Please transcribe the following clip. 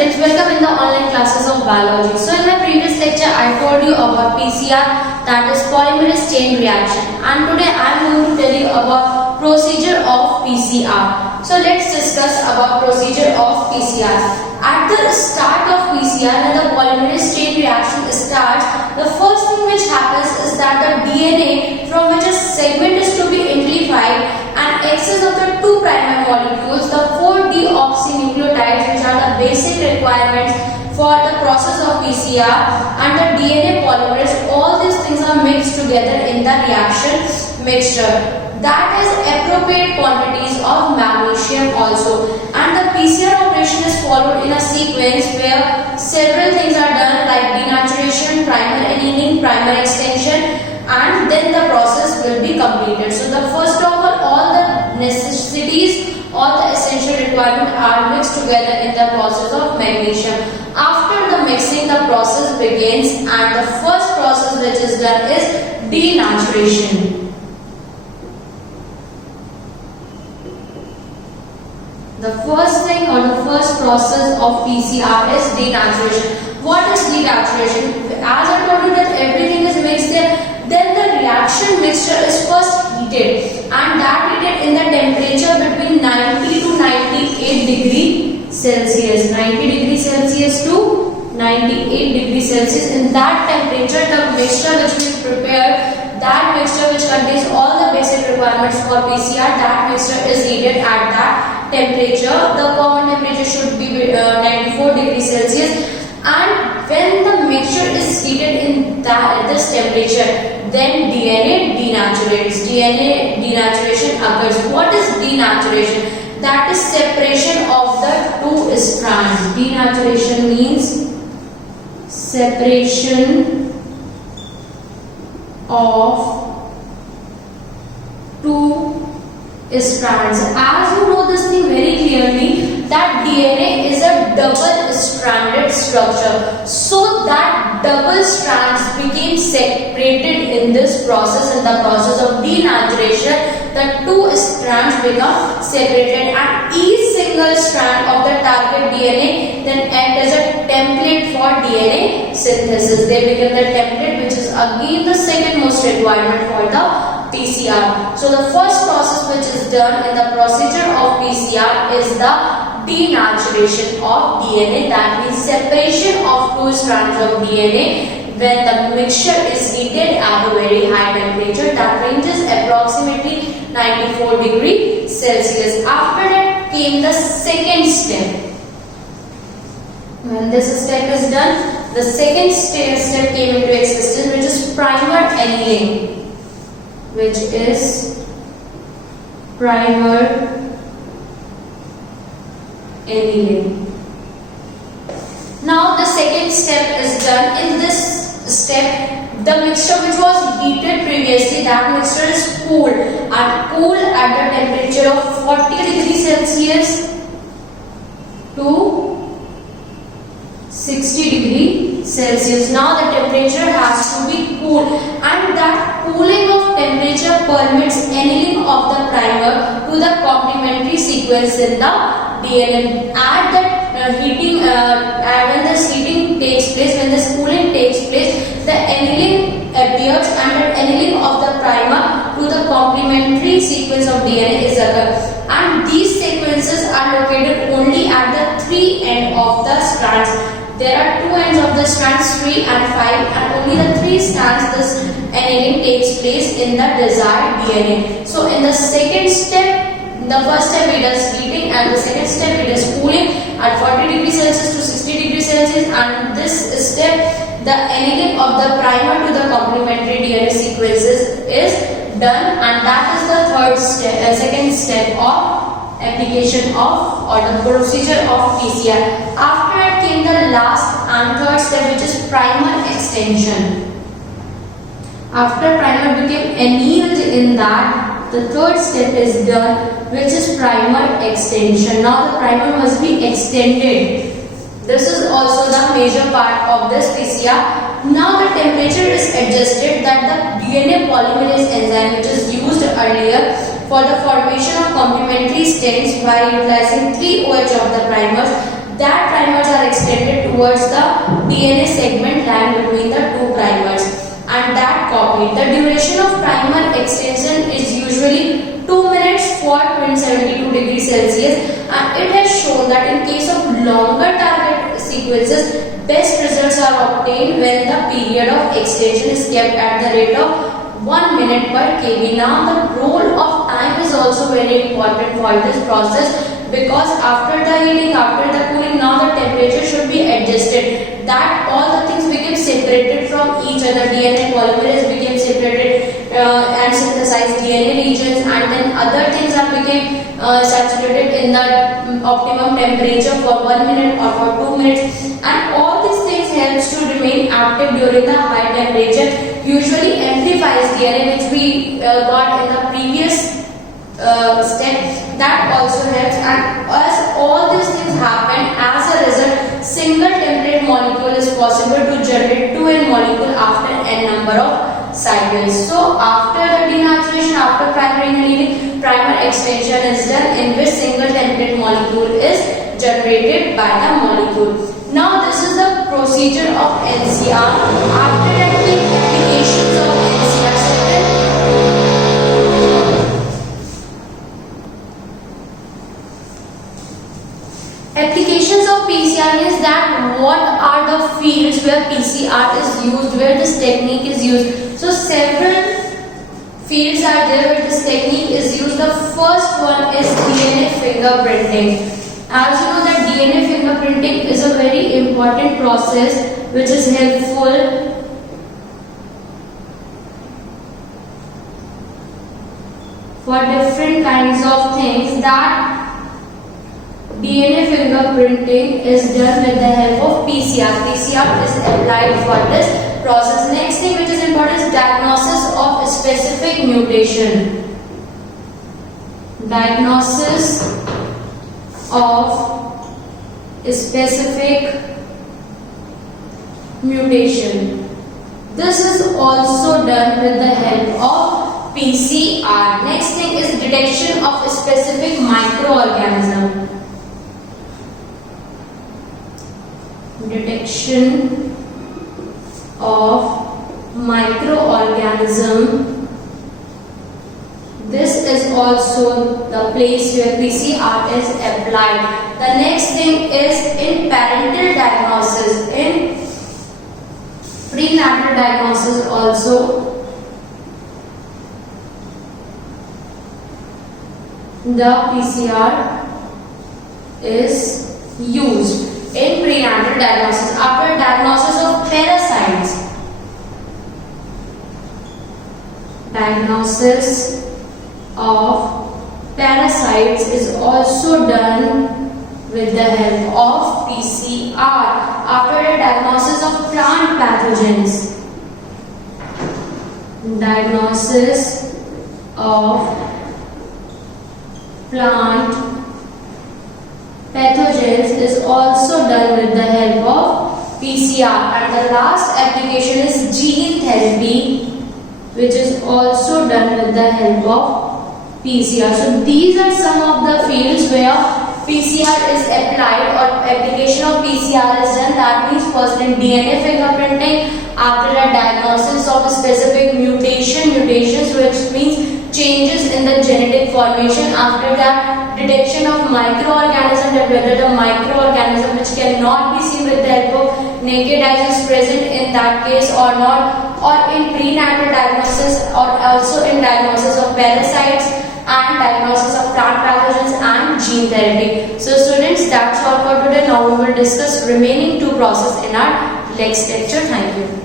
students, welcome in the online classes of biology. So in my previous lecture I told you about PCR, that is polymerase chain reaction, and today I am going to tell you about procedure of PCR. So let's discuss about procedure of PCR. At the start of PCR, when the polymerase chain reaction starts, the first thing which happens is that the DNA from which a segment is to be amplified and excess of the two primer molecules, the 4-deoxynucleotides, which are the basic requirements for the process of PCR, and the DNA polymerase, all these things are mixed together in the reaction mixture. That is appropriate quantities of magnesium also, and the PCR operation is followed in a sequence where several things are done like denaturation, primer annealing, primer extension, and then the process will be completed. So the first of all the necessities, all the essential requirements are mixed together in the process of magnesium. After the mixing, the process begins, and the first process which is done is denaturation. The first thing or the first process of PCR is denaturation. What is denaturation? As I told you that everything is mixed there, then the reaction mixture is first heated, and that heated in the temperature between 90 to 98 degree Celsius. 90 degree Celsius to 98 degree Celsius. In that temperature, the mixture which we prepared, that mixture which contains all the basic requirements for PCR, that mixture is heated at that temperature. The common temperature should be 94 degrees Celsius, and when the mixture is heated in this temperature, then DNA denaturates. DNA denaturation occurs. What is denaturation? That is separation of the two strands. Denaturation means separation of two strands. As you know this thing very clearly, that DNA is a double-stranded structure. So that double strands became separated in this process. In the process of denaturation, the two strands become separated, and each single strand of the target DNA then act as a template for DNA synthesis. They become the template, which is again the second most requirement for the PCR. So the first process which is done in the procedure of PCR is the denaturation of DNA. That means separation of two strands of DNA when the mixture is heated at a very high temperature, that ranges approximately 94 degrees Celsius. After that came the second step. When this step is done, the second step came into existence, which is primer annealing. Which is primer annealing. Now the second step is done. In this step, the mixture which was heated previously, that mixture is cooled, and cooled at the temperature of 40 degrees Celsius to 60 degrees Celsius. Now the temperature has to be cooled, and that cooling of temperature permits annealing of the primer to the complementary sequence in the DNA. At that when this heating takes place, when this cooling takes place, the annealing appears, and the annealing of the primer to the complementary sequence of DNA is occurred. And these sequences are located only at the three ends of the strands. There are two ends of the strands, 3 and 5, and only the three strands this annealing takes place in the desired DNA. So in the second step, the first step it is heating, and the second step it is cooling at 40 degrees Celsius to 60 degrees Celsius, and this step, the annealing of the primer to the complementary DNA sequences is done, and that is the third step, second step of application of or the procedure of PCR. After it came the last and third step, which is primer extension. After primer became annealed in that, the third step is done, which is primer extension. Now the primer must be extended. This is also the major part of this PCR. Now the temperature is adjusted, that the DNA polymerase enzyme, which is used earlier for the formation of complementary strands by utilizing 3 OH of the primers, that primers are towards the DNA segment lying between the two primers, and that copied. The duration of primer extension is usually 2 minutes for 72 degrees Celsius, and it has shown that in case of longer target sequences, best results are obtained when the period of extension is kept at the rate of 1 minute per kb. Now the role of time is also very important for this process, because after the heating, after the cooling, now the temperature should be adjusted, that all the things became separated from each other. DNA polymerase became separated and synthesized DNA regions, and then other things are became saturated in the optimum temperature for 1 minute or for 2 minutes, and all these things helps to remain active during the high temperature, usually amplifies DNA, which we got in the previous step. That also helps, and as all these things happen, as a result, single template molecule is possible to generate 2n molecule after n number of cycles. So after the denaturation, after primary annealing, primer extension is done, in which single template molecule is generated by the molecule. Now this is the procedure of NCR. After that, the applications of NCR. Applications of PCR is that what are the fields where PCR is used, where this technique is used. So several fields are there where this technique is used. The first one is DNA fingerprinting. As you know that DNA fingerprinting is a very important process which is helpful for different kinds of things. That DNA fingerprinting is done with the help of PCR. PCR is applied for this process. Next thing which is important is diagnosis of specific mutation. Diagnosis of specific mutation. This is also done with the help of PCR. Next thing is detection of specific microorganism. Detection of microorganism. This is also the place where PCR is applied. The next thing is in parental diagnosis, in prenatal diagnosis also. The PCR is used in prenatal diagnosis. After diagnosis of parasites, diagnosis of parasites is also done with the help of PCR. After the diagnosis of plant pathogens, diagnosis of plant pathogens is also done with the help of PCR. And the last application is gene therapy, which is also done with the help of PCR. So these are some of the fields where PCR is applied or application of PCR is done. That means first in DNA fingerprinting, after a diagnosis of specific mutations, which means changes in the genetic formation. After that, detection of microorganism, that whether the microorganism which cannot be seen with the help of naked eyes is present in that case or not, or in prenatal diagnosis, or also in diagnosis of parasites and diagnosis of plant pathogens and gene therapy. So students, that's all for today. Now we will discuss remaining two processes in our next lecture. Thank you.